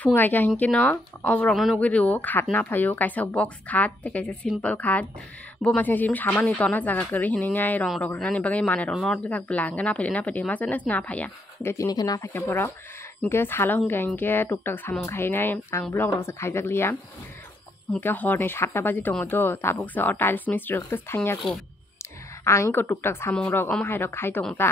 Fungai ka hinki no obrong no nugiri khat na phayo kaisa box khat te kaisa simple khat bo ma sim samani tona jaga kari hini nyai rong rok nani bagai mane rong nor jak bla na phai ma jenes na phaya ge tini khana phake borok hinke salo hinke tuktak samong khainai ang blog rok se khaijak liya hinke horni 7ta baji tongo to tabuk se o tiles mistri rok te thangya ko ang ko tuktak samong rok om hai rok khai tong ta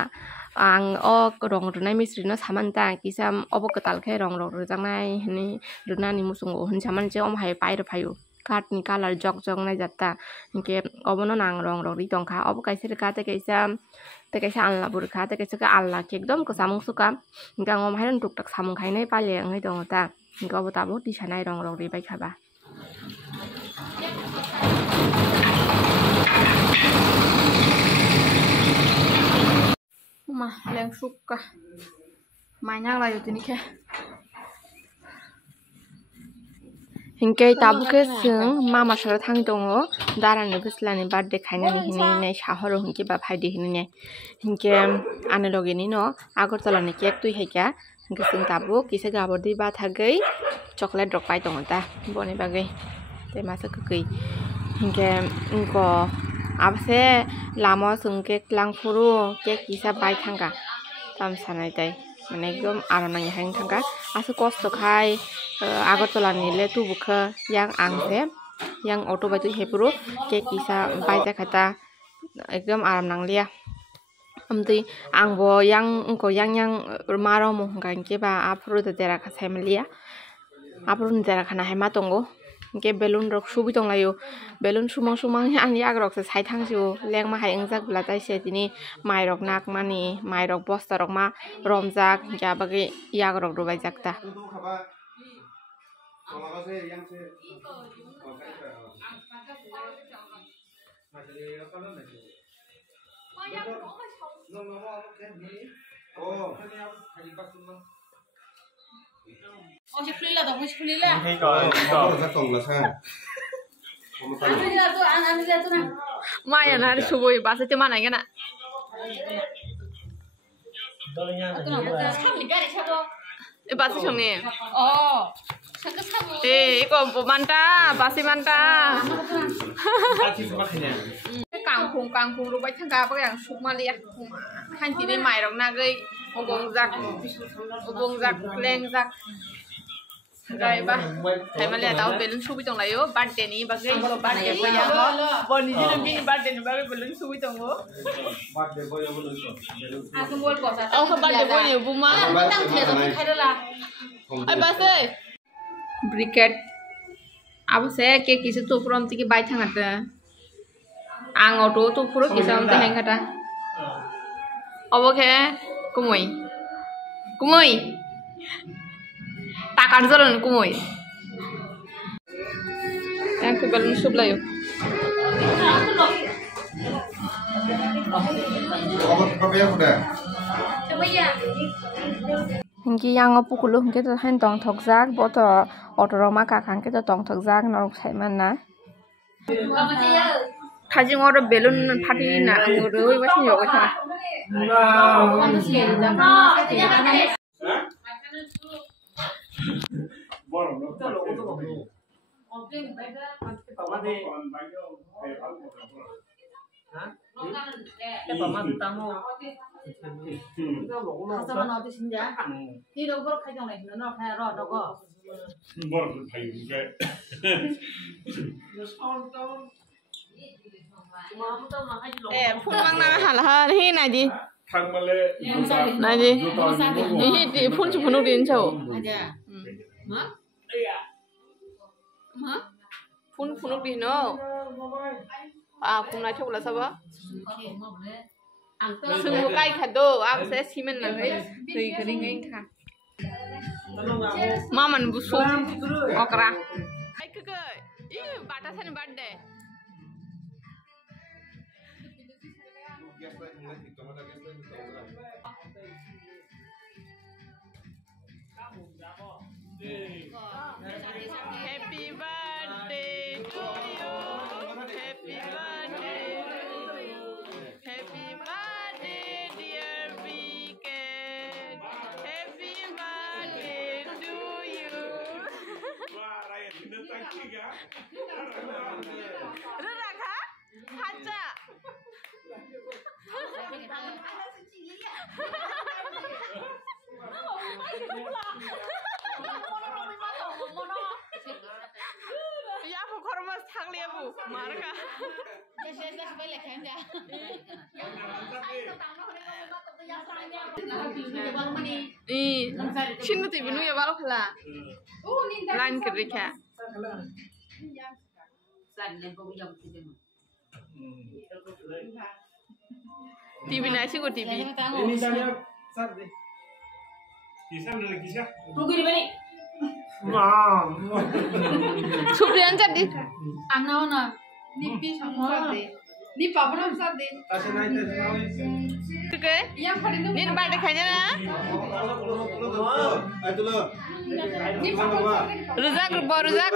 ang o rong runai mistri no saman ta kisam obo katal khai rong rok rjangnai hini runani musung hun saman je om hai pai ro phayo kat ni color jok jok nai jatta hinke obono nang rong rok ri tongkha obo kaisa ka te kaisa alna bur kha te kaisa ka alna ke ekdom ko samung suka hinka om hai tuktak samung khai nai pale ang hai tong ta hinka obo tabo ti sanai rong rok ri bai khaba mà lên súc cả mai nhắc lại rồi thế hình cây tabu cái sướng mà sợ thang đông ó đara nó cái là nên bắt để khai này hình này shahar hình cái bà phải đi hình này hình cái anh log ini nó agar tala này kẹp tuy hay cả hình cái sướng tabu kisah gabar di ba thagai chocolate drop pai tong ta bone bagai te masa kekei hình cái có abse lama sungke klang furu ke kisa bai thangka tam sanai tai mane ekdom aranang hang thangka asu kosto khai agartala ni le tu bukha yang angse yang auto bai tu hepuru ke kisa bai jakhata ekdom aranang lia amti angbo yang ko yang maro mo hang ke ba apru de tera khasai malia apru ni tera khana hema tongo ke balloon rok subi tong layo balloon sumang an yak rok se sai thang ju leng ma hai angjak bla tai se tini mai rok nak mani mai rok bosta rok ma romjak ja bagi yak rok ro bai jakta Kulila dong, kulila. Maya na suboi basa te mana gana e basa songni Oh, iko manta basi manta kangkung ru bai thangka ba yang sukma liya hanti ni mai rok na gai obong jak leng jak gai ba thai ma le tau belun subi tong layo birthday ni ba gai birthday bo ya ho boni ji ni birthday ni ba gai belun subi tong ho birthday boy belun so aku bol ko sa au ka birthday boy ni bu ma tang khle to khai la ai ba se briquette अब से के किसे तो from ती के bye थांगाता आं auto तो पुरो किसे हम ते हेंगाता अब के कुमोय टाकार जलन कुमोय थैंक यू balloon सुबलायो hinki yang opukulu hinki to han tong thokjak boto otoroma kakang ke to tong thokjak norok saiman na thajing oro balloon phati na roi ba sin yoga tha Sama nanti senja. Di dokter khai jong này nó khai ro đâu có. Bor khai ke. phun mang na hala ha hi na ji Thang male. na ji hi phun chu phun din chau Aja. Hả? Hả? phun din no phun na chau la sa ba sung kai khado ab se simen na gai ri kring ngai kha ma man bu su okra ai ke i bata san birthday Happy birthday to you. Happy birthday to you. Happy birthday, dear Briquette. Happy birthday to you. Raka, haja. Ya, aku kormas thakli abu, marka. Shinnu tu ibnu ya baru khala. Line kerja. TV nasi ko TV. Ini saya sar deh. Kisah dari kisah. Tunggu di balik. Mam. Supriyan jadi. Angna na. Ni pi samsa de. Ni papra samsa de. Kasih naik naik. Oke. Yang pada ni. Ni bar dekhanya na. Itu lo. Ni papra. Ruzak Ruzak.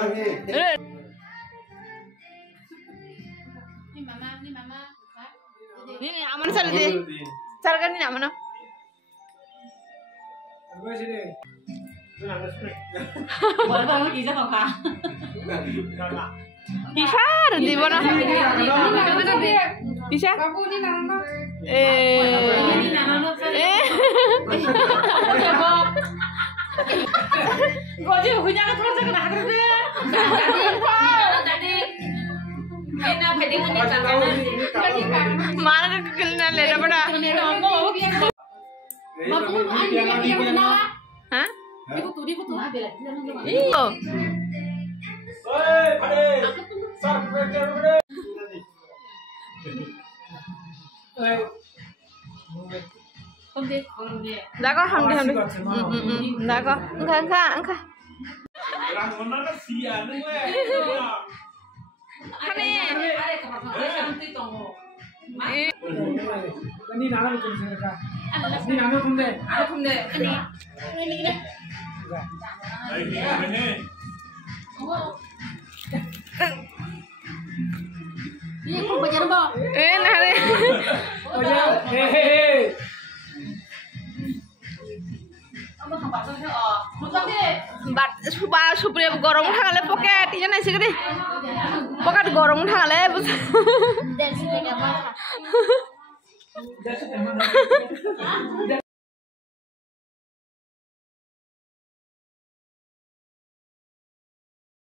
Ni mama. Ni aman sar de. Sar kan ni aman. Gue sini. Boleh banget kisah kok kak. Kisah di mana? Kisah? Babu ni nana. Ini nana Kau je punya kan terus kena hadir deh. Tadi. Kita peding ni kan. Mana kekelina le pada? Babu ani yang kenal. Hah? Dia tuh bela. Iyo. Hei, pade. Sar beker pade. Dago hamdi. Dago. Engkau. Orang mana nak sian ni weh. Kane. Ada kepercayaan santai toh. Ini nama ni kunci mereka. Ini nama kunde. Ada pun deh. Ini. Ini kau baca apa? Nare. Oh ya, hehehe. Apa tempat saya? Oh, bukan deh. Bat Supriya gorong thangale pocket ijo nai sigri. Pocket gorong thangale bus. Jadi